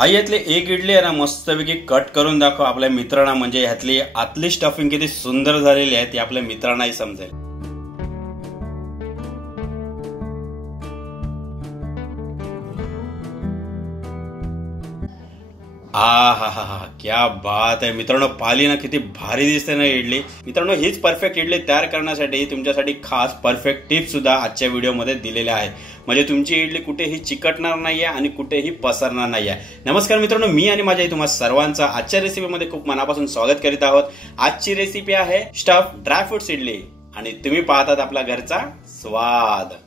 आई यातली एक इडली आहे ना मस्तपैकी कट करून दाखव आपल्या मित्रांना, म्हणजे ह्यातली आतली स्टफिंग किती सुंदर झालेली आहे ती आपल्या मित्रांनाही समजेल। हा हा हा हा, क्या बात आहे मित्रांनो, पाहिली ना किती भारी दिसते ना इडली। मित्रांनो हीच परफेक्ट इडली तयार करण्यासाठी तुमच्यासाठी खास परफेक्ट टिप्स सुद्धा आजच्या व्हिडिओमध्ये दिलेल्या आहे, म्हणजे तुमची इडली कुठेही चिकटणार नाहीये आणि कुठेही पसरणार नाहीये। नमस्कार मित्रांनो, मी आणि माझ्या तुम्हा सर्वांचं आजच्या रेसिपीमध्ये खूप मनापासून स्वागत करीत आहोत। आजची रेसिपी आहे स्टफ ड्रायफ्रुट्स इडली आणि तुम्ही पाहतात आपला घरचा स्वाद।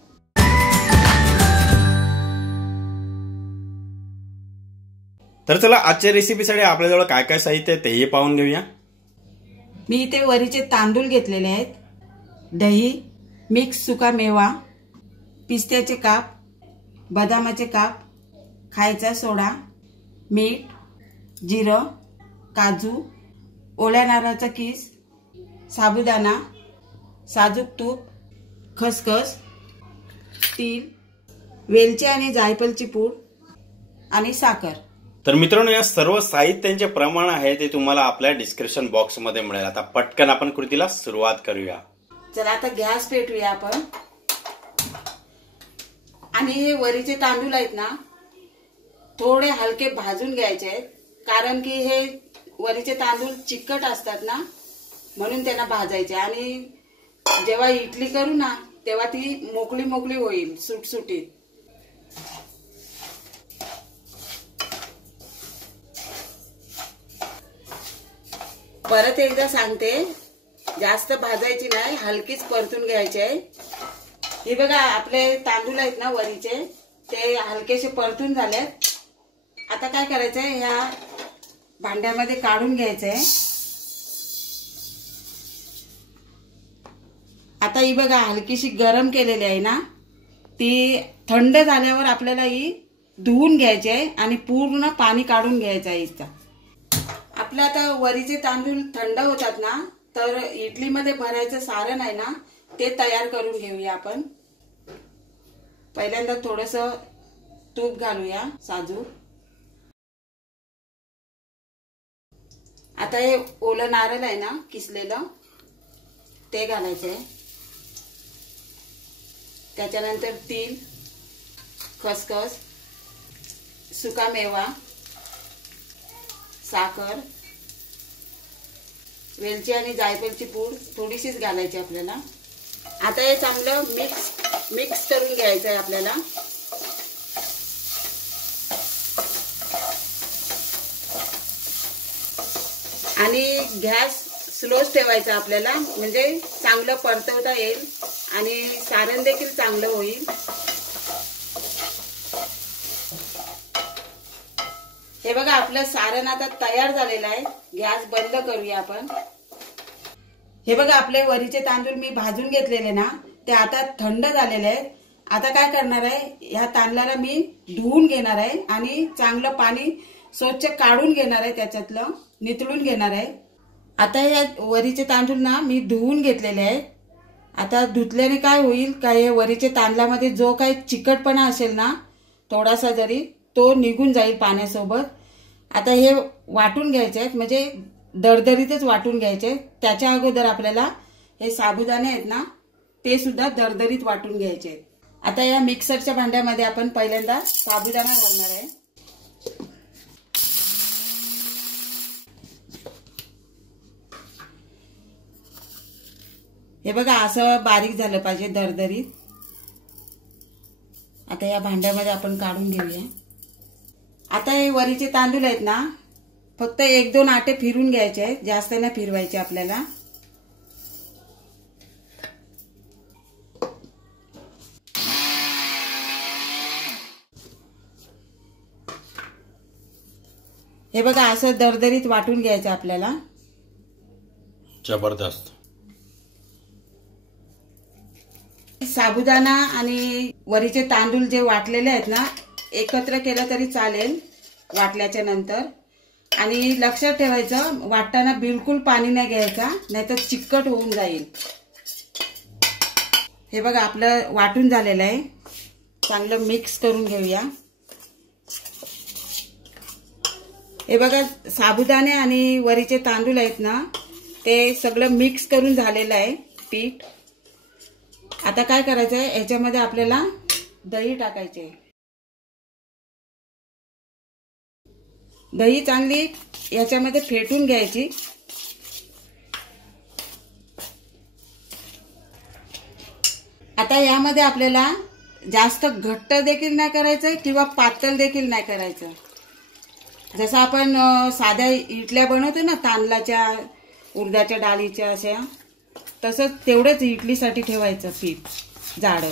तर चला आजच्या रेसिपीसाठी आपल्याजवळ काय काय साहित्य आहे तेही पाहून घेऊया। मी इथे वरीचे तांदूळ घेतलेले आहेत, दही, मिक्स सुका मेवा, पिस्त्याचे काप, बदामाचे काप, खायचा सोडा, मीठ, जिरं, काजू, ओल्या नारळाचा कीस, साबुदाणा, साजूक तूप, खसखस, तीळ, वेलची आणि जायफळची पूड आणि साखर। तर मित्रांनो या सर्व साहित्यांचे प्रमाण आहे ते तुम्हाला आपल्या डिस्क्रिप्शन बॉक्स मध्ये मिळेल। आता पटकन आपण कृतीला सुरुवात करूया। चला आता गॅस पेटवूया आपण। आणि हे वरीचे तांदूळ आहेत ना थोडे हलके भाजून घ्यायचे आहेत, कारण की हे वरीचे तांदूळ चिकट असतात ना म्हणून त्यांना भाजायचे, आणि जेव्हा इडली करू ना तेव्हा ती मोकळी मोकळी होईल, सुटसुटीत। परत एकदा सांगते, जास्त भाजायची नाही, हलकीच परतून घ्यायचे। हे बघा आपले तांदूळ आहेत ना वरीचे ते हलकेसे परतून झालेत। आता काय करायचंय, ह्या भांड्यामध्ये काढून घ्यायचंय। आता ही बघा हलकीशी गरम केलेली आहे ना, ती थंड झाल्यावर आपल्याला ही धुवून घ्यायची आहे आणि पूर्ण पाणी काढून घ्यायचं आहे हिचं। आपलं आता वरीचे तांदूळ थंड होतात ना, तर इडलीमध्ये भरायचं सारण आहे ना ते तयार करून घेऊया आपण। पहिल्यांदा थोडंसं तूप घालूया साजूक। आता हे ओलं नारळ आहे ना किसलेलं ते घालायचंय, त्याच्यानंतर तीळ, खसखस, सुका मेवा, साखर, वेलची आणि जायफळची पूड थोडीशीच घालायची आपल्याला। आता हे चांगलं मिक्स करून घ्यायचं आहे आपल्याला। आणि गॅस स्लोच ठेवायचा आपल्याला, म्हणजे चांगलं परतवता येईल आणि सारण देखील चांगलं होईल। हे बघा आपलं सारण आता तयार झालेलं आहे, गॅस बंद करूया आपण। हे बघा आपले वरीचे तांदूळ मी भाजून घेतलेले ना ते आता थंड झालेले आहेत। आता काय करणार आहे, ह्या तांदळाला मी धुवून घेणार आहे आणि चांगलं पाणी स्वच्छ काढून घेणार आहे, त्याच्यातलं नितळून घेणार आहे। आता या वरीचे तांदूळ ना मी धुवून घेतलेले आहेत। आता धुतल्याने काय होईल, काय वरीचे तांदळामध्ये जो काही चिकटपणा असेल ना थोडासा जरी तो निघून जाईल पाण्यासोबत। आता हे वाटून घ्यायचे आहेत, म्हणजे दरदरीतच वाटून घ्यायचे। त्याच्या अगोदर आपल्याला हे साबुदाणे आहेत ना ते सुद्धा दरदरीत वाटून घ्यायचे आहेत। आता या मिक्सरच्या भांड्यामध्ये आपण पहिल्यांदा साबुदाणा घालणार आहे। हे बघा असं बारीक झालं पाहिजे दरदरीत। आता या भांड्यामध्ये आपण काढून घेऊया। आता हे वरीचे तांदूळ आहेत ना फक्त 1-2 आटे फिरून घ्यायचे आहेत, जास्त नाही फिरवायचे आपल्याला। हे बघा असं दरदरीत वाटून घ्यायचं आपल्याला। जबरदस्त। साबुदाणा आणि वरीचे तांदूळ जे वाटलेले आहेत ना एकत्र केलं तरी चालेल वाटल्याच्या नंतर। आणि लक्षात ठेवायचं, वाटताना बिलकुल पाणी नाही घ्यायचा, नाहीतर चिकट होऊन जाईल। हे बघा आपलं वाटून झालेलं आहे, चांगलं मिक्स करून घेऊया। हे बघा साबुदाणे आणि वरीचे तांदूळ आहेत ना ते सगळं मिक्स करून झालेलं आहे पीठ. आता काय करायचं आहे, याच्यामध्ये आपल्याला दही टाकायचे. दही चांगली याच्यामध्ये फेटून घ्यायची. आता यामध्ये आपल्याला जास्त घट्ट देखील नाही करायचं किंवा पातळ देखील नाही करायचं. जसं आपण साध्या इडल्या बनवतो ना तांदळाच्या उडदाच्या डाळीच्या अशा, तसंच तेवढंच इडलीसाठी ठेवायचं पीठ जाड.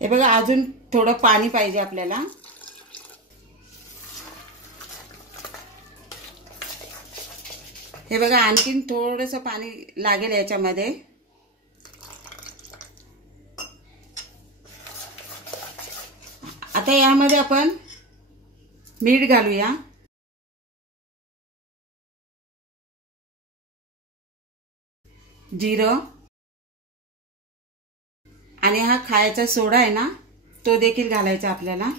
हे बघा अजून थोडं पाणी पाहिजे आपल्याला. हे बघा आणखीन थोडंसं पाणी लागेल याच्यामध्ये. आता यामध्ये आपण मीठ घालूया. जिरं आणि हा खायचा सोडा आहे ना तो देखील घालायचा आपल्याला.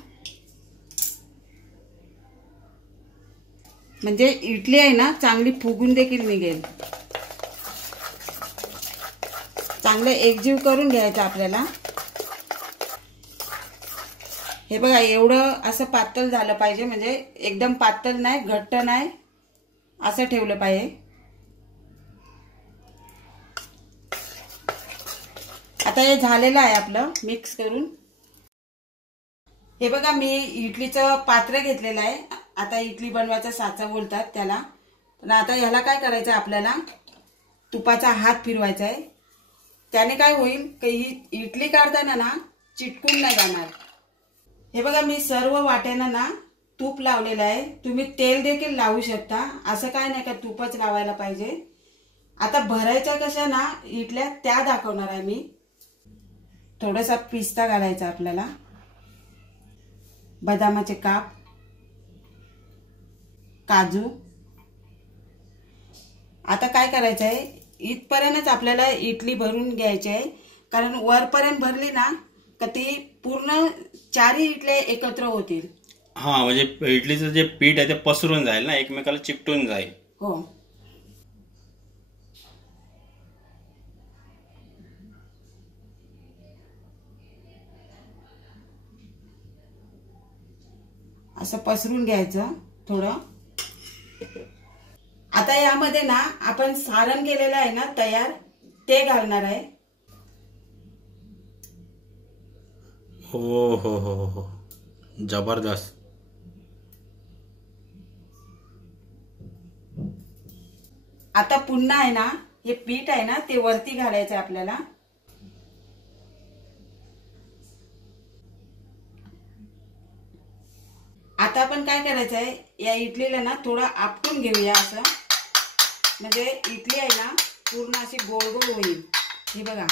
म्हणजे इडली आहे ना चांगली फुगून देखील निघेल. चांगलं एकजीव करून घ्यायचं आपल्याला. हे बघा एवढं असं पातळ झालं पाहिजे, म्हणजे एकदम पातळ नाही घट्ट नाही असं ठेवलं पाहिजे. आता हे झालेलं आहे आपलं मिक्स करून. हे बघा मी इडलीचं पात्र घेतलेलं आहे. आता इडली बनवायचा साचा बोलतात त्याला. पण आता ह्याला काय करायचं आपल्याला, तुपाचा हात फिरवायचा आहे. त्याने काय होईल की ही इडली काढताना ना चिटकून नाही जाणार. हे बघा मी सर्व वाट्यांना ना तूप लावलेलं आहे. तुम्ही तेल देखील लावू शकता, असं काय नाही का तूपच लावायला पाहिजे. आता भरायच्या कशा ना इडल्या त्या दाखवणार आहे मी. थोडासा पिस्ता घालायचा आपल्याला, बदामाचे काप, काजू. आता काय करायचं आहे, इथपर्यंतच आपल्याला इडली भरून घ्यायची आहे. कारण वरपर्यंत भरली ना तर ती पूर्ण चारही इडल्या एकत्र होतील. हा म्हणजे इडलीचं जे पीठ आहे ते पसरून जाईल ना, एकमेकाला चिकटून जाईल. हो. असं पसरून घ्यायचं थोडं. आता यामध्ये ना आपण सारण केलेलं आहे ना तयार ते घालणार आहे. हो हो हो हो जबरदस्त. आता पुन्हा आहे ना हे पीठ आहे ना ते वरती घालायचं आहे आपल्याला. आता आपण काय करायचं आहे, या इडलीला ना थोडं आपटून घेऊया असं. म्हणजे इडली आहे ना पूर्ण अशी गोल गोल होईल. हे बघा.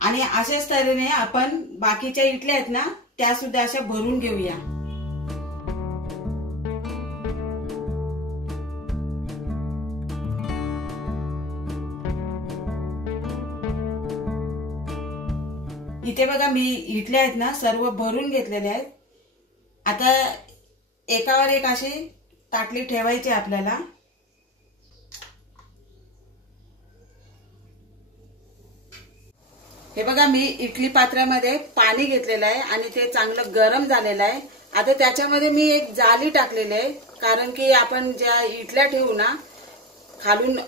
आणि अशाच तऱ्हेने आपण बाकीच्या इडल्या आहेत ना त्या सुद्धा अशा भरून घेऊया. इथे बघा मी इडल्या आहेत ना सर्व भरून घेतलेले आहेत. आता एकावर एक अशी ताटली ठेवायची आपल्याला. हे बघा मी इडली पात्रामध्ये पाणी घेतलेलं आहे आणि ते चांगलं गरम झालेलं आहे. आता त्याच्यामध्ये मी एक जाली टाकलेली आहे, कारण की आपण ज्या इडल्या ठेवू ना खालून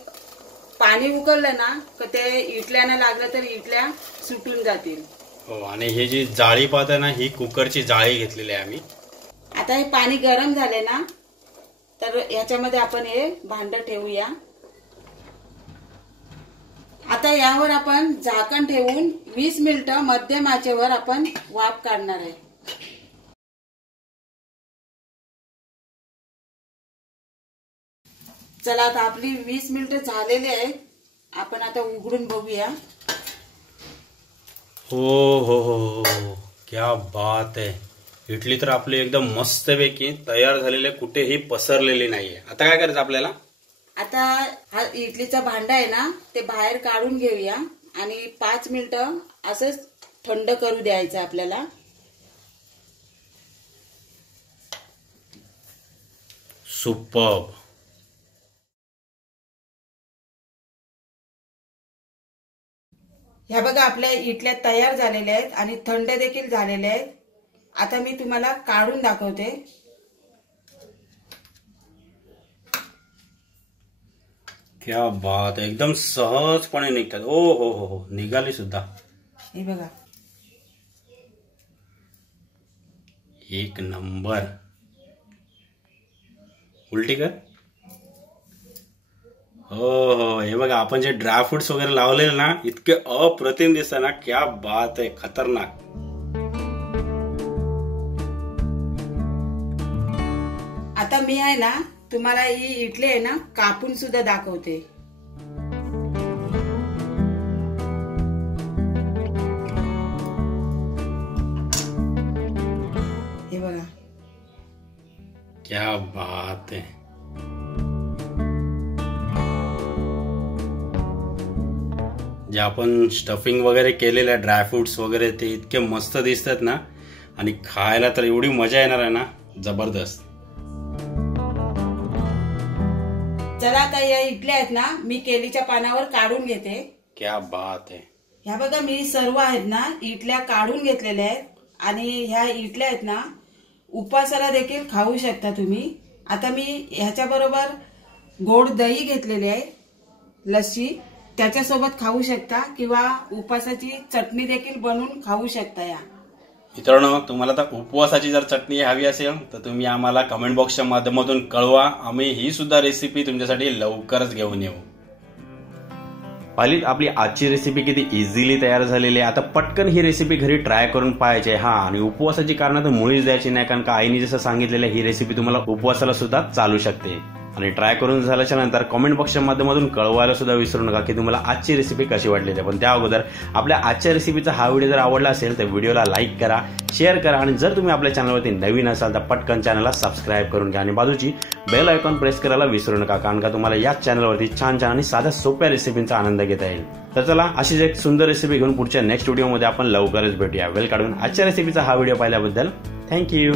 पाणी उकळलं ना तर ते इडल्याला लागलं तर इडल्या सुटून जातील. हो. आणि हे जी जाळी पाहता ना ही कुकरची जाळी घेतलेली आहे आम्ही. आता हे पाणी गरम झाले ना तर याच्यामध्ये आपण हे भांड ठेवूया. आता यावर आपण झाकण ठेवून 20 मिनिटं मध्यम आचेवर आपण वाफ काढणार आहे. चला आता आपली 20 मिनिटं झालेली आहेत. आपण आता उघडून बघूया. हो हो हो हो क्या बात आहे. इडली तर आपली एकदम मस्तपैकी तयार झालेली, कुठेही पसरलेली नाहीये. आता काय करायचं आपल्याला, आता हा इडलीचा भांडा आहे ना ते बाहेर काढून घेऊया आणि 5 मिनिटं असंच थंड करू द्यायचं आपल्याला. सुपर्ब. ह्या बघा आपल्या इडल्या तयार झालेल्या आहेत आणि थंड देखील झालेल्या आहेत. आता मी तुम्हाला काढून दाखवते. क्या बात आहे, एकदम सहजपणे निघतात. ओ हो हो हो, निघाली सुद्धा. हे बघा, एक नंबर. उलटी कर. हो हो, हे बघा आपण जे ड्रायफ्रुट्स वगैरे लावलेले ना, इतके अप्रतिम दिसतात ना. क्या बात आहे, खतरनाक. आता मी आहे ना तुम्हाला ही इडली आहे ना कापून सुद्धा दाखवते. हे बघा, क्या बात आहे. जे आपण स्टफिंग वगैरे केलेलं आहे, ड्रायफ्रुट्स वगैरे, ते इतके मस्त दिसतात ना. आणि खायला तर एवढी मजा येणार आहे ना, जबरदस्त. चला आता या इडल्या आहेत ना मी केलीच्या पानावर काढून घेते. क्या बात आहे. ह्या बघा मी सर्व आहेत ना इडल्या काढून घेतलेल्या आहेत आणि ह्या इडल्या आहेत ना उपवासाला देखील खाऊ शकता तुम्ही. आता मी ह्याच्या बरोबर गोड दही घेतलेली आहे, लस्सी, त्याच्यासोबत खाऊ शकता किंवा उपवासाची चटणी देखील बनवून खाऊ शकता. या मित्रांनो, तुम्हाला तर उपवासाची जर चटणी हवी असेल तर तुम्ही आम्हाला कमेंट बॉक्सच्या माध्यमातून कळवा. आम्ही ही सुद्धा रेसिपी तुमच्यासाठी लवकरच घेऊन येऊ. पाली, आपली आजची रेसिपी किती इझिली तयार झालेली आहे. आता पटकन ही रेसिपी घरी ट्राय करून पाहायची. हा, आणि उपवासाची कारण तर मुळीच द्यायची नाही, कारण का आईने जसं सांगितलेलं ही रेसिपी तुम्हाला उपवासाला सुद्धा चालू शकते. आणि ट्राय करून झाल्याच्या नंतर कमेंट बॉक्सच्या माध्यमातून कळवायला सुद्धा विसरू नका की तुम्हाला आजची रेसिपी कशी वाटली. पण त्या अगोदर आपल्या आजच्या रेसिपीचा हा व्हिडिओ जर आवडला असेल तर व्हिडिओला लाईक करा, शेअर करा, आणि जर तुम्ही आपल्या चॅनलवरती नवीन असाल तर पटकन चॅनलला सबस्क्राईब करून घ्या आणि बाजूची बेल आयकॉन प्रेस करायला विसरू नका, कारण का तुम्हाला याच चॅनलवरती छान छान आणि साध्या सोप्या रेसिपींचा आनंद घेता येईल. तर चला, अशीच एक सुंदर रेसिपी घेऊन पुढच्या नेक्स्ट व्हिडिओमध्ये आपण लवकरच भेटूया. वेळ काढून आजच्या रेसिपीचा हा व्हिडिओ पाहिल्याबद्दल थँक्यू.